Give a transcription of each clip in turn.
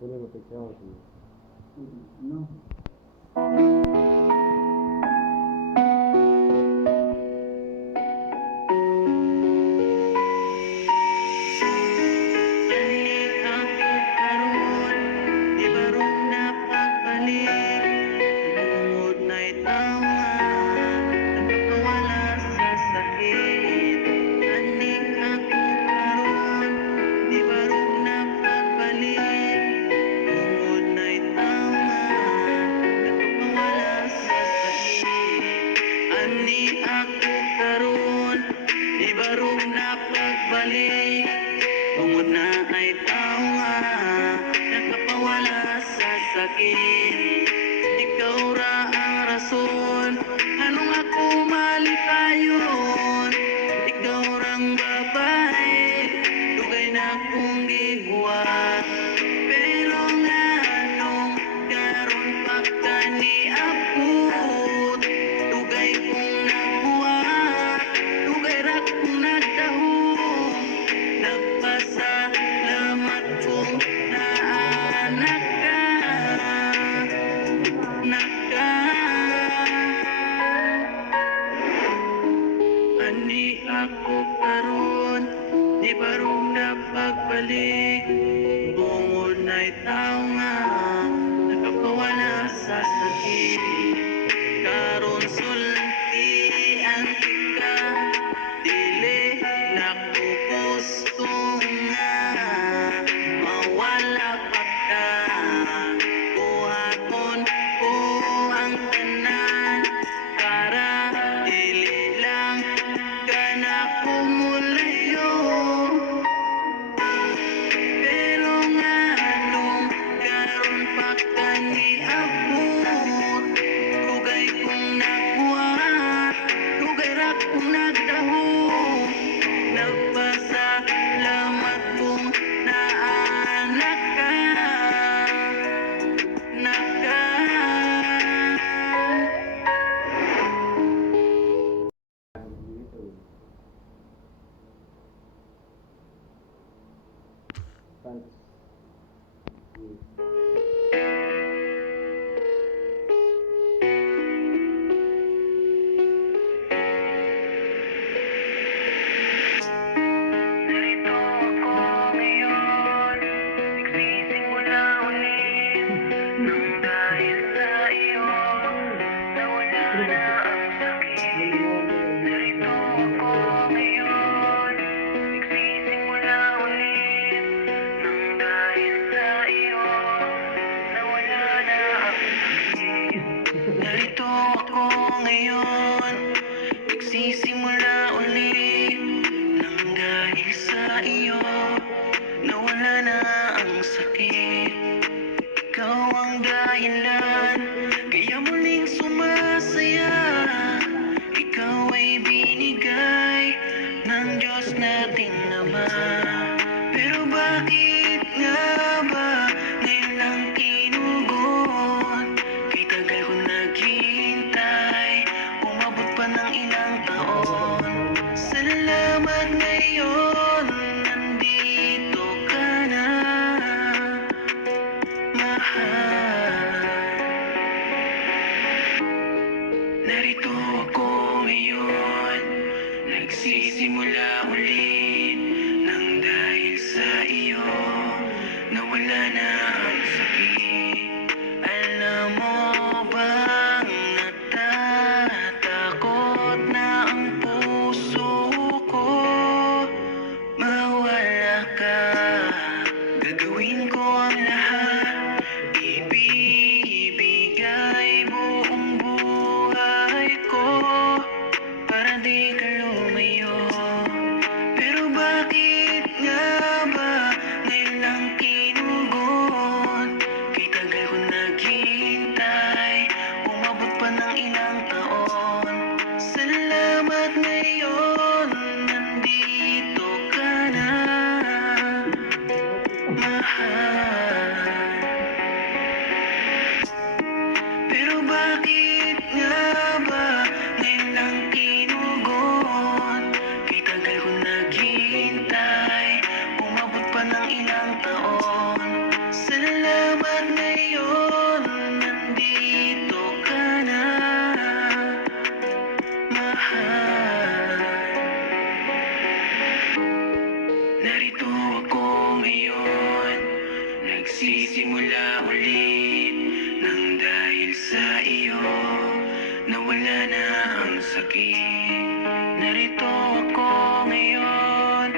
Volevo peccato. No. Tungod na ay tao nga nakapawala sa sakit. Ikaw ra ang rason, anong ako malikayon. Ikaw rang babae, dugay na kong gibuhat. Pero nga anong karon pa ka ni abot, dugay kong nabuhat, dugay ra kong nagdahom. Nagpasalamat kung naanak ka, ani ako karon, di barong na pagbalik. Bungod na'y tao nga nakapawala sa sakit. Karon sultian ka, dili na ko gusto nga mawala pa ka. Buhaton ko ang tanan para dili lang ka na kumulayo. Pero nga anong karon pa ka ni abot, dugay kong nakuha, dugay ra kong nagdahom. Nagpasalamat kung naanak ka, naka. Thanks. Narito ako ngayon, nagsisimula ulit. Nang dahil sa iyo, nawala na ang sakit. Narito ako ngayon, nagsisimula ulit. Nang dahil sa iyo, nawala na ang sakit. Narito ako ngayon, nagsisimula ulit. Nang dahil sa iyo, nawala na ang sakit. Ikaw ang dahilan, kaya muling sumasaya. Ikaw ay binigay ng Diyos nating Ama. Pero bakit nga ba ngayon lang tinugon? Kay tagal ko naghihintay, umabot pa ng ilang taon. Salamat ngayon, nandito ka na, mahal. Narito ako ngayon, nagsisimula ulit. Nang dahil sa iyo, nawala na ang sakit. Alam mo bang natatakot na ang puso ko mawala ka? Gagawin ko ang lahat, ibibigay buong buhay ko para di ka lumayo. Pero bakit nga ba ngayon lang tinugon? Kay tagal ko naghihintay, umabot pa ng ilang taon. Salamat ngayon, nandito ka na, mahal. Pero bakit nga ba ngayon lang tinugon? Kay tagal ko naghihintay, umabot pa ng ilang taon. Salamat Narito ako ngayon, nagsisimula ulit nang dahil sa iyo nawala na ang sakit. Narito ako ngayon,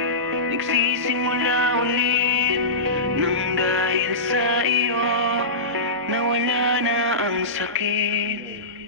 nagsisimula ulit nang dahil sa iyo nawala na ang sakit.